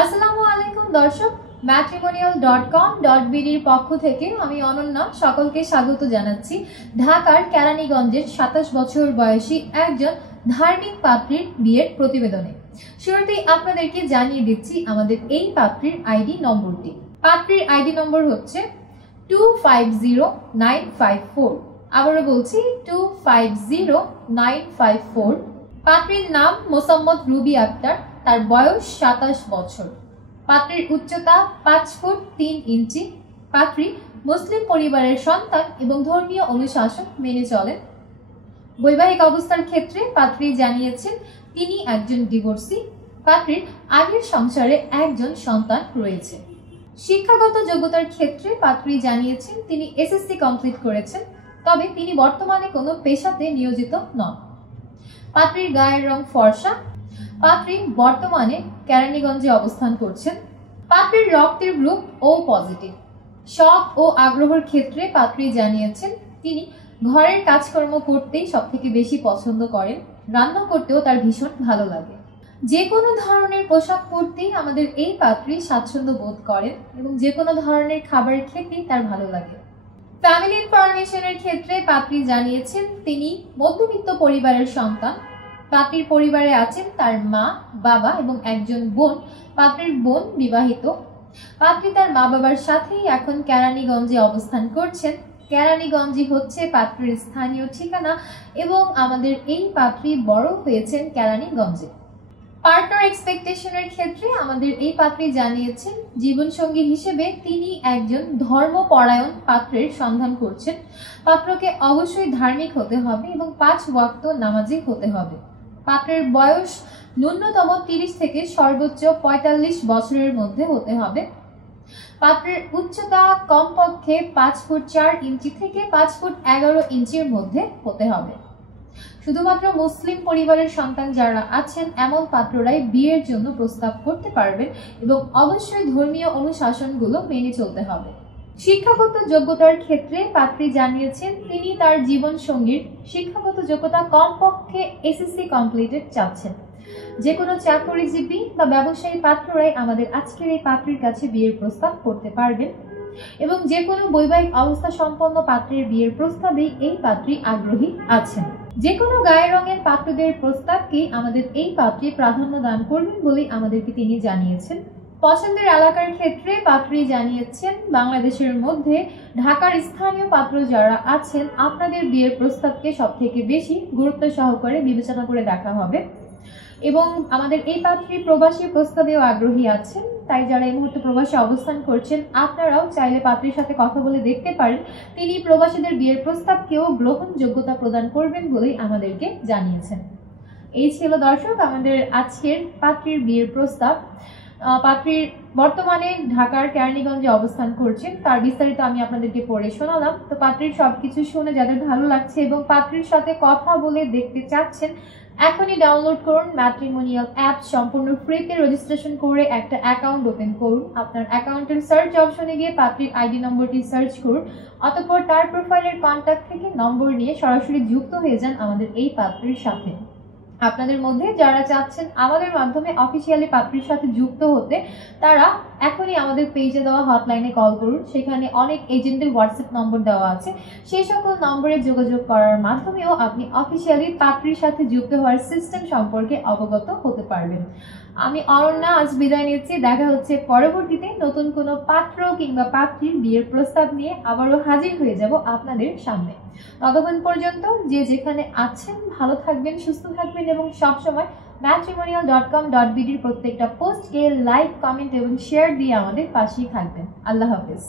আসসালামু আলাইকুম দর্শক, matrimonial.com.bd এর পক্ষ থেকে আমি অনন্যা সকলকে স্বাগত জানাচ্ছি ঢাকার কেরানীগঞ্জের 27 বছর বয়সী একজন ধার্মিক পাত্রীর বিয়ের প্রতিবেদনে। শুরুতেই আপনাদেরকে জানিয়ে দিচ্ছি আমাদের এই পাত্রীর আইডি নম্বরটি। পাত্রীর আইডি নম্বর হচ্ছে 250954। আবারও বলছি 250954। পাত্রীর নাম মোসাম্মদ রুবি আক্তার, তার বয়স 27 বছর। পাত্রীর উচ্চতা 5 ফুট 3 ইঞ্চি। পাত্রী মুসলিম পরিবারের সন্তান এবং ধর্মীয় অনুশাসন মেনে চলেন। বৈবাহিক অবস্থার ক্ষেত্রে পাত্রী জানিয়েছেন তিনি একজন ডিভোর্সি। পাত্রীর আগের সংসারে একজন সন্তান রয়েছে। শিক্ষাগত যোগ্যতার ক্ষেত্রে পাত্রী জানিয়েছেন তিনি এসএসসি কমপ্লিট করেছেন, তবে তিনি বর্তমানে কোনো পেশাতে নিয়োজিত নন। পাত্রীর গায়ের রং ফর্সা। পাত্রী বর্তমানে কেরানীগঞ্জে অবস্থান করছেন। পাত্রীর রক্তের গ্রুপ ও পজিটিভ। শখ ও আগ্রহের ক্ষেত্রে পাত্রী জানিয়েছেন তিনি ঘরের কাজকর্ম করতেই সবথেকে বেশি পছন্দ করেন। রান্না করতেও তার ভীষণ ভালো লাগে। যে কোনো ধরনের পোশাক পরতেই আমাদের এই পাত্রী স্বাচ্ছন্দ্য বোধ করেন এবং যে কোনো ধরনের খাবার খেতেই তার ভালো লাগে। ফ্যামিলি ইনফরমেশনের ক্ষেত্রে পাত্রী জানিয়েছেন তিনি মধ্যবিত্ত পরিবারের সন্তান। পাত্রীর পরিবারে আছেন তার মা, বাবা এবং একজন বোন। পাত্রীর বোন বিবাহিত। পাত্রী তার মা বাবার সাথেই এখন কেরানীগঞ্জে অবস্থান করছেন। কেরানীগঞ্জই হচ্ছে পাত্রীর স্থানীয় ঠিকানা এবং আমাদের এই পাত্রী বড় হয়েছেন কেরানীগঞ্জে। পার্টনার এক্সপেকটেশনের ক্ষেত্রে আমাদের এই পাত্রী জানিয়েছেন জীবনসঙ্গী হিসেবে তিনি একজন ধর্মপরায়ণ পাত্রের সন্ধান করছেন। পাত্রকে অবশ্যই ধার্মিক হতে হবে এবং 5 ওয়াক্ত নামাজি হতে হবে। পাত্রের বয়স ন্যূনতম 30 থেকে সর্বোচ্চ 45 বছরের মধ্যে হতে হবে। পাত্রের উচ্চতা কমপক্ষে 5 ফুট 4 ইঞ্চি থেকে 5 ফুট 11 ইঞ্চির মধ্যে হতে হবে। শুধুমাত্র মুসলিম পরিবারের সন্তান যারা আছেন এমন পাত্ররাই বিয়ের জন্য প্রস্তাব করতে পারবেন এবং অবশ্যই ধর্মীয় অনুশাসনগুলো মেনে চলতে হবে। শিক্ষাগত যোগ্যতার ক্ষেত্রে পাত্রী জানিয়েছেন তিনি তার জীবন সঙ্গীর শিক্ষাগত যোগ্যতা কমপক্ষে এসএসসি কমপ্লিটেড চাচ্ছেন। যে কোনো চাকরিজীবী বা ব্যবসায়ী পাত্ররাই আমাদের আজকের এই পাত্রীর কাছে বিয়ের প্রস্তাব করতে পারবেন এবং যে কোনো বৈবাহিক অবস্থা সম্পন্ন পাত্রের বিয়ের প্রস্তাবেই এই পাত্রী আগ্রহী আছেন। যে কোনো গায়ের রঙের পাত্রদের প্রস্তাবকেই আমাদের এই পাত্রী প্রাধান্য দান করবেন বলেই আমাদেরকে তিনি জানিয়েছেন। পছন্দের এলাকার ক্ষেত্রে পাত্রী জানিয়েছেন বাংলাদেশের মধ্যে ঢাকার স্থানীয় পাত্র যারা আছেন আপনাদের বিয়ের প্রস্তাবকে সবথেকে বেশি গুরুত্ব সহকারে বিবেচনা করে দেখা হবে এবং আমাদের এই পাত্রী প্রবাসী প্রস্তাবেও আগ্রহী আছেন। তাই যারা এই মুহূর্তে প্রবাসী অবস্থান করছেন আপনারাও চাইলে পাত্রীর সাথে কথা বলে দেখতে পারেন। তিনি প্রবাসীদের বিয়ের প্রস্তাবকেও গ্রহণযোগ্যতা প্রদান করবেন বলেই আমাদেরকে জানিয়েছেন। এই ছিল দর্শক আমাদের আজকের পাত্রীর বিয়ের প্রস্তাব। পাত্রীর বর্তমানে ঢাকার কেরানীগঞ্জে অবস্থান করছেন, তার বিস্তারিত আমি আপনাদেরকে পড়ে শোনালাম। তো পাত্রীর সবকিছু শুনে যাদের ভালো লাগছে এবং পাত্রীর সাথে কথা বলে দেখতে চাচ্ছেন এখনই ডাউনলোড করুন ম্যাট্রিমোনিয়াল অ্যাপ। সম্পূর্ণ ফ্রিতে রেজিস্ট্রেশন করে একটা অ্যাকাউন্ট ওপেন করুন। আপনার অ্যাকাউন্টের সার্চ অপশনে গিয়ে পাত্রীর আইডি নম্বরটি সার্চ করুন। অতঃপর তার প্রোফাইলের কন্ট্যাক্ট থেকে নম্বর নিয়ে সরাসরি যুক্ত হয়ে যান আমাদের এই পাত্রীর সাথে। আপনাদের মধ্যে যারা চাচ্ছেন আমাদের মাধ্যমে অফিসিয়ালি পাত্রীর সাথে যুক্ত হতে তারা এখনই আমাদের পেজে দেওয়া হটলাইনে কল করুন। সেখানে অনেক এজেন্টের হোয়াটসঅ্যাপ নম্বর দেওয়া আছে, সেই সকল নম্বরে যোগাযোগ করার মাধ্যমেও আপনি অফিসিয়ালি পাত্রীর সাথে যুক্ত হওয়ার সিস্টেম সম্পর্কে অবগত হতে পারবেন। আমি অনন্যা আজ বিদায় নিচ্ছি। দেখা হচ্ছে পরবর্তীতে নতুন কোনো পাত্র কিংবা পাত্রীর বিয়ের প্রস্তাব নিয়ে আবারও হাজির হয়ে যাব আপনাদের সামনে। ততক্ষণ পর্যন্ত যে যেখানে আছেন ভালো থাকবেন, সুস্থ থাকবেন এবং সবসময় matrimonial.com.bd প্রত্যেকটা পোস্টকে লাইক, কমেন্ট এবং শেয়ার দিয়ে আমাদের পাশেই থাকবেন। আল্লাহ হাফেজ।